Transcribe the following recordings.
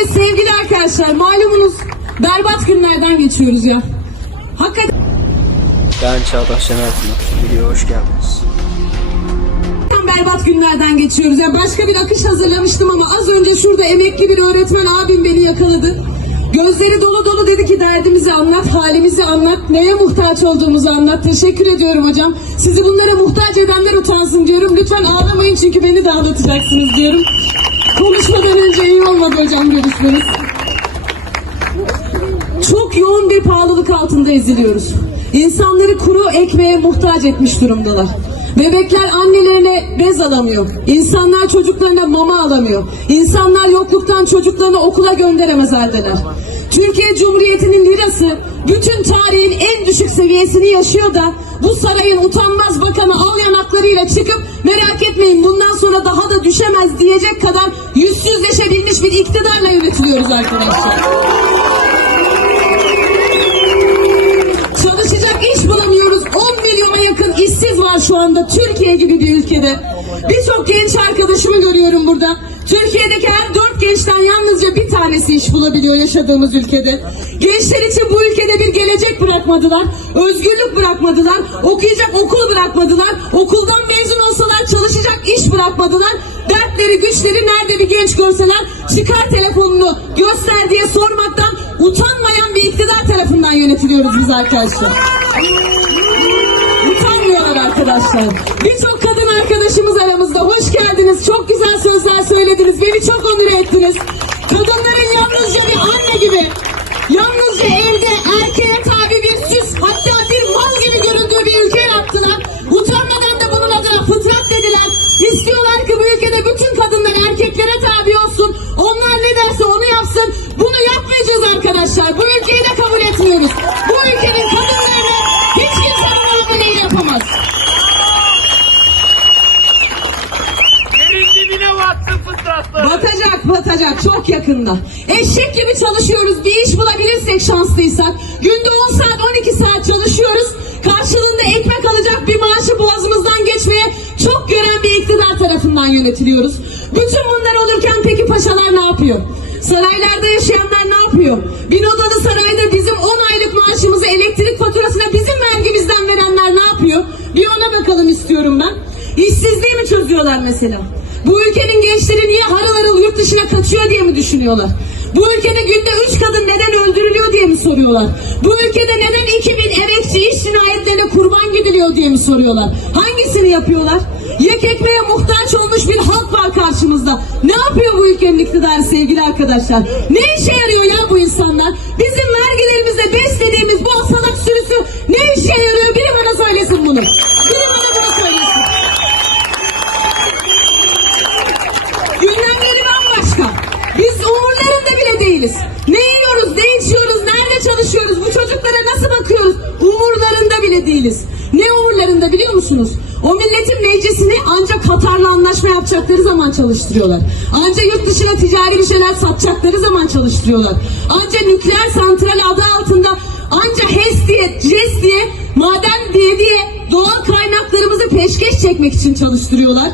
Evet sevgili arkadaşlar malumunuz berbat günlerden geçiyoruz ya. Hakikaten Ben Çağdaş Şener. Videoya hoş geldiniz. berbat günlerden geçiyoruz. Ya başka bir akış hazırlamıştım ama az önce şurada emekli bir öğretmen abim beni yakaladı. Gözleri dolu dolu dedi ki derdimizi anlat, halimizi anlat, neye muhtaç olduğumuzu anlat. Teşekkür ediyorum hocam. Sizi bunlara muhtaç edenler utansın diyorum. Lütfen ağlamayın çünkü beni de ağlatacaksınız diyorum. Konuşmadan önce iyi olmadı hocam görüşmeniz. Çok yoğun bir pahalılık altında eziliyoruz. İnsanları kuru ekmeğe muhtaç etmiş durumdalar. Bebekler annelerine bez alamıyor. İnsanlar çocuklarına mama alamıyor. İnsanlar yokluktan çocuklarını okula gönderemez haldeler. Türkiye Cumhuriyeti'nin lirası bütün tarihin en düşük seviyesini yaşıyor da bu sarayın utanmaz bakanı al yanaklarıyla çıkıp merak etmeyin bundan sonra daha da düşemez diyecek kadar yüzsüzleşebilmiş bir iktidarla yönetiliyoruz arkadaşlar. Çalışacak iş bulamıyoruz. 10 milyona yakın işsiz var şu anda Türkiye gibi bir ülkede. Birçok genç arkadaşımı görüyorum burada. Türkiye'deki her dört gençten yalnızca bir tanesi iş bulabiliyor yaşadığımız ülkede. Gençler için bu ülkede bir gelecek bırakmadılar. Özgürlük bırakmadılar. Okuyacak okul bırakmadılar. Okuldan mezun olsalar çalışacak iş bırakmadılar. Dertleri güçleri nerede bir genç görseler çıkar telefonunu göster diye sormaktan utanmayan bir iktidar tarafından yönetiliyoruz biz arkadaşlar. Arkadaşlar. Birçok kadın arkadaşımız aramızda. Hoş geldiniz. Çok güzel sözler söylediniz. Beni çok onur ettiniz. Kadınların yalnızca bir anne gibi, yalnızca evde erkeğe tabi bir süs, hatta bir mal gibi göründüğü bir ülke yarattılar. Batacak batacak çok yakında. Eşek gibi çalışıyoruz bir iş bulabilirsek şanslıysak. Günde 10 saat 12 saat çalışıyoruz. Karşılığında ekmek alacak bir maaşı boğazımızdan geçmeye çok gören bir iktidar tarafından yönetiliyoruz. Bütün bunlar olurken peki paşalar ne yapıyor? Saraylarda yaşayanlar ne yapıyor? Bin odalı sarayda bizim 10 aylık maaşımızı elektrik faturasına bizim vergimizden verenler ne yapıyor? Bir ona bakalım istiyorum ben. İşsizliği mi çözüyorlar mesela? Bu ülkenin gençleri niye harıl harıl yurt dışına kaçıyor diye mi düşünüyorlar? Bu ülkede günde üç kadın neden öldürülüyor diye mi soruyorlar? Bu ülkede neden 2000 emekçi iş cinayetlerine kurban gidiliyor diye mi soruyorlar? Hangisini yapıyorlar? Yek ekmeğe muhtaç olmuş bir halk var karşımızda. Ne yapıyor bu ülkenin iktidarı sevgili arkadaşlar? Ne işe yarıyor ya bu insanlar? Bizim vergilerimizle beslediğimiz bu salak sürüsü ne işe yarıyor? Biri bana söylesin bunu. Değiliz. Ne yiyoruz, ne içiyoruz, nerede çalışıyoruz, bu çocuklara nasıl bakıyoruz umurlarında bile değiliz. Ne umurlarında biliyor musunuz? O milletin meclisini ancak Katar'la anlaşma yapacakları zaman çalıştırıyorlar. Ancak yurt dışına ticari bir şeyler satacakları zaman çalıştırıyorlar. Ancak nükleer santral adı altında ancak HES diye, CES diye, maden diye diye doğal kaynaklarımızı peşkeş çekmek için çalıştırıyorlar.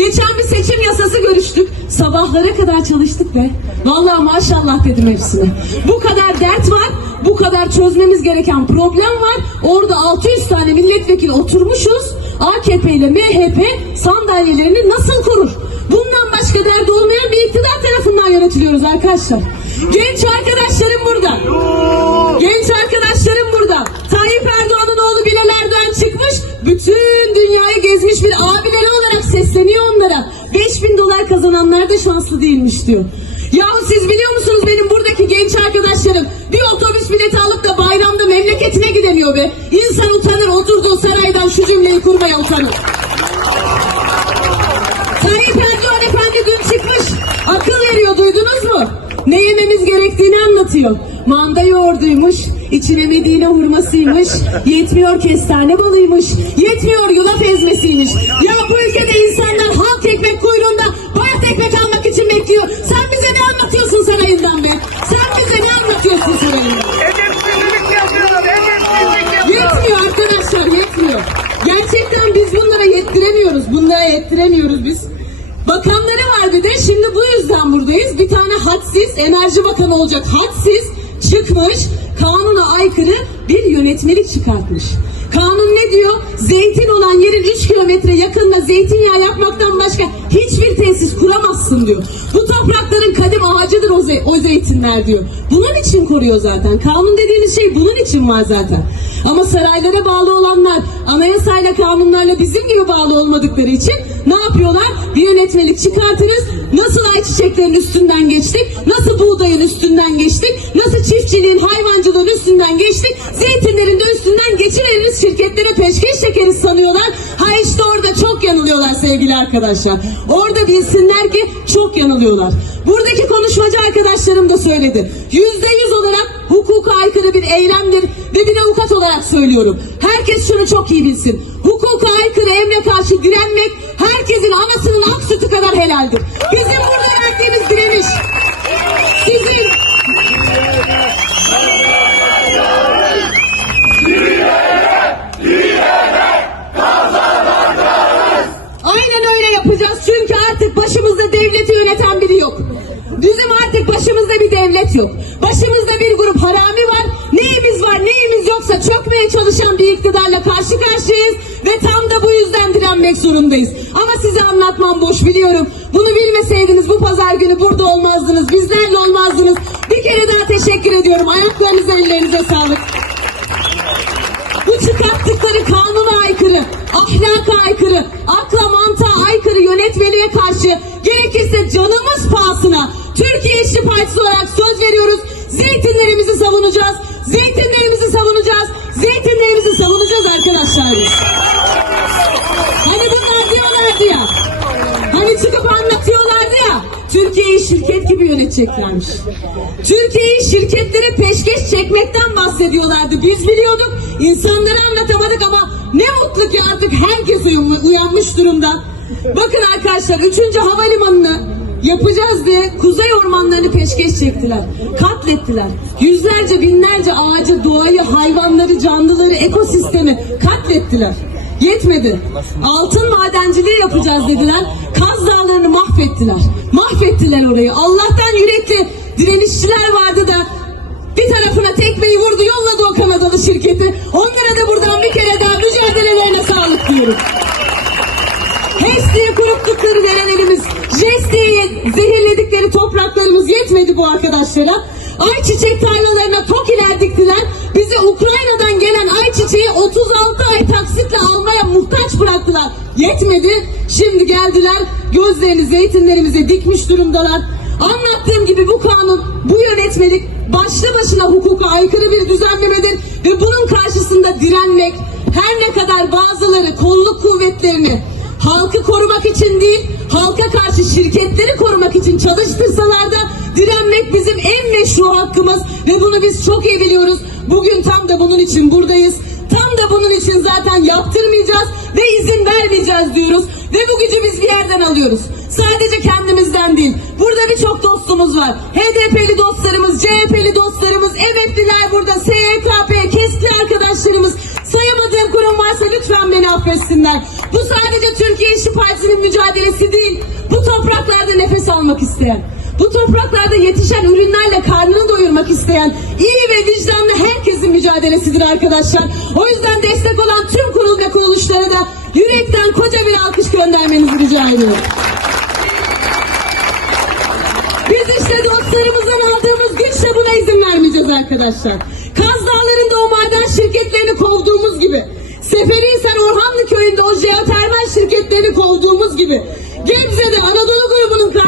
Geçen bir seçim yasası görüştük. Sabahlara kadar çalıştık be. Vallahi maşallah dedim hepsine. Bu kadar dert var, bu kadar çözmemiz gereken problem var. Orada 600 tane milletvekili oturmuşuz. AKP ile MHP sandalyelerini nasıl korur? Bundan başka derdi olmayan bir iktidar tarafından yönetiliyoruz arkadaşlar. Genç arkadaşlarım burada. Genç arkadaşlarım burada. Tayyip Erdoğan'ın oğlu Bilal Erdoğan çıkmış. Bütün dünyayı gezmiş bir abileri olarak sesleniyor onlara. 5000 kazananlar da şanslı değilmiş diyor. Yahu siz biliyor musunuz benim buradaki genç arkadaşlarım bir otobüs bileti alıp da bayramda memleketine gidemiyor be. İnsan utanır oturduğu saraydan şu cümleyi kurmaya utanır. Tayyip Erdoğan efendi dün çıkmış. Akıl veriyor duydunuz mu? Ne yememiz gerektiğini anlatıyor. Manda yoğurduymuş, içine Medine hurmasıymış, yetmiyor kestane balıymış, yetmiyor yulaf ezmesiymiş. Ya bu ülkede insanlar halk ekmek kuyruğunda ekmek almak için bekliyor. Sen bize ne anlatıyorsun sarayından be? Sen bize ne anlatıyorsun sarayından? Edepsizlik yapıyorlar. Edepsizlik yapıyorlar. Yetmiyor arkadaşlar yetmiyor. Gerçekten biz bunlara yettiremiyoruz. Bunlara yettiremiyoruz biz. Bakanları var sebebi de şimdi bu yüzden buradayız. Bir tane hadsiz, enerji bakanı olacak hadsiz çıkmış, kanuna aykırı bir yönetmelik çıkartmış. Kanun ne diyor? Zeytin olan yerin 3 kilometre yakınında zeytinyağı yapmaktan başka hiçbir tesis kuramazsın diyor. Bu toprakların kadim ağacıdır o, ze- o zeytinler diyor. Bunun için koruyor zaten. Kanun dediğimiz şey bunun için var zaten. Ama saraylara bağlı olanlar anayasayla kanunlarla bizim gibi bağlı olmadıkları için ne yapıyorlar? Bir yönetmelik çıkartırız. Nasıl ayçiçeklerin üstünden geçtik? Nasıl buğdayın üstünden geçtik? Nasıl çiftçiliğin, hayvancılığın üstünden geçtik? Zeytinlerin de üstünden geçiririz şirketlere peşkeş çekeriz sanıyorlar. Ha işte orada çok yanılıyorlar sevgili arkadaşlar. Orada bilsinler ki çok yanılıyorlar. Buradaki konuşmacı arkadaşlarım da söyledi. Yüzde yüz olarak hukuka aykırı bir eylemdir ve bir avukat olarak söylüyorum. Herkes şunu çok iyi bilsin. Hukuka aykırı emre karşı direnmek herkesin anasının ak sütü kadar helaldir. Bizim burada verdiğimiz direniş sizin Aynen öyle yapacağız çünkü artık devleti yöneten biri yok. Bizim artık başımızda bir devlet yok. Başımızda bir grup harami var. Neyimiz var neyimiz yoksa çökmeye çalışan bir iktidarla karşı karşıyayız ve tam da bu yüzden direnmek zorundayız. Ama size anlatmam boş biliyorum. Bunu bilmeseydiniz bu pazar günü burada olmazdınız. Bizlerle olmazdınız. Bir kere daha teşekkür ediyorum. Ayaklarınıza ellerinize sağlık. Bu çıkarttıkları kanuna aykırı, ahlaka aykırı, Türkiye'yi şirket gibi yöneteceklermiş. Türkiye'yi şirketlere peşkeş çekmekten bahsediyorlardı. Biz biliyorduk. insanlara anlatamadık ama ne mutlu ki artık herkes uyan- uyanmış durumda. Bakın arkadaşlar 3. havalimanını yapacağız diye kuzey ormanlarını peşkeş çektiler. Katlettiler. Yüzlerce binlerce ağacı, doğayı, hayvanları, canlıları, ekosistemi katlettiler. Yetmedi. Altın madenciliği yapacağız dediler. Kaz dağlarını mahvettiler. Mahvettiler orayı. Allah'tan yürekli direnişçiler vardı da bir tarafına tekmeyi vurdu yolladı o Kanadalı şirketi. Onlara da buradan bir kere daha mücadelelerine sağlık diyorum. HES diye kuruttukları derelerimiz, JES diye zehirledikleri topraklarımız yetmedi bu arkadaşlara. Ayçiçek tarlalarına TOKİ'ler diktiler. Bizi Ukrayna'dan gelen ayçiçeği 36 ay taksitle almaya muhtaç bıraktılar. Yetmedi. Şimdi geldiler gözlerini zeytinlerimize dikmiş durumdalar. Anlattığım gibi bu kanun, bu yönetmelik başlı başına hukuka aykırı bir düzenlemedir ve bunun karşısında direnmek her ne kadar bazıları kolluk kuvvetlerini halkı korumak için değil, halka karşı şirketleri korumak için çalıştırsalar da direnmek bizim en meşru hakkımız ve bunu biz çok iyi biliyoruz. Bugün tam da bunun için buradayız. Tam da bunun için zaten yaptırmayacağız ve izin vermeyeceğiz diyoruz. Ve bu gücü biz bir yerden alıyoruz. Sadece kendimizden değil. Burada birçok dostumuz var. HDP'li dostlarımız, CHP'li dostlarımız, emekliler burada, SYKP, KESKİ arkadaşlarımız. Sayamadığım kurum varsa lütfen beni affetsinler. Bu sadece Türkiye İşçi Partisi'nin mücadelesi değil. Bu topraklarda nefes almak isteyen, bu topraklarda yetişen ürünlerle karnını doyurmak isteyen iyi ve vicdanlı herkesin mücadelesidir arkadaşlar. O yüzden destek olan tüm kurul ve kuruluşlara da yürekten koca bir alkış göndermenizi rica ediyorum. Biz işte dostlarımızdan aldığımız güçle buna izin vermeyeceğiz arkadaşlar. Kaz Dağları'nda o maden şirketlerini kovduğumuz gibi, Seferihisar Orhanlı Köyü'nde o jeotermal şirketlerini kovduğumuz gibi, Gebze'de grubunun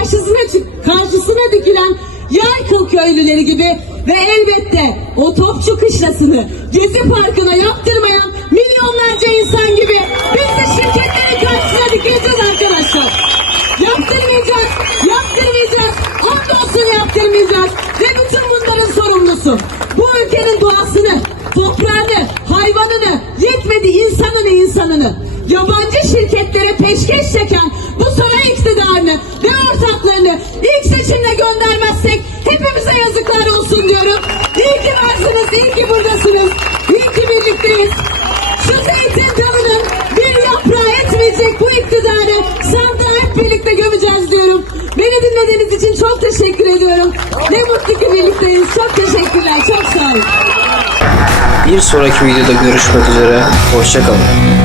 karşısına karşısına dikilen Yaykıl köylüleri gibi ve elbette o Topçu Kışlası'nı Gezi Parkı'na yaptırmayan milyonlarca insan gibi biz de şirketlerin karşısına dikeceğiz arkadaşlar. Yaptırmayacağız, yaptırmayacağız, andolsun yaptırmayacağız ve bütün bunların sorumlusu birlikteyiz. Çok teşekkürler. Çok sağ olun. Bir sonraki videoda görüşmek üzere. Hoşçakalın.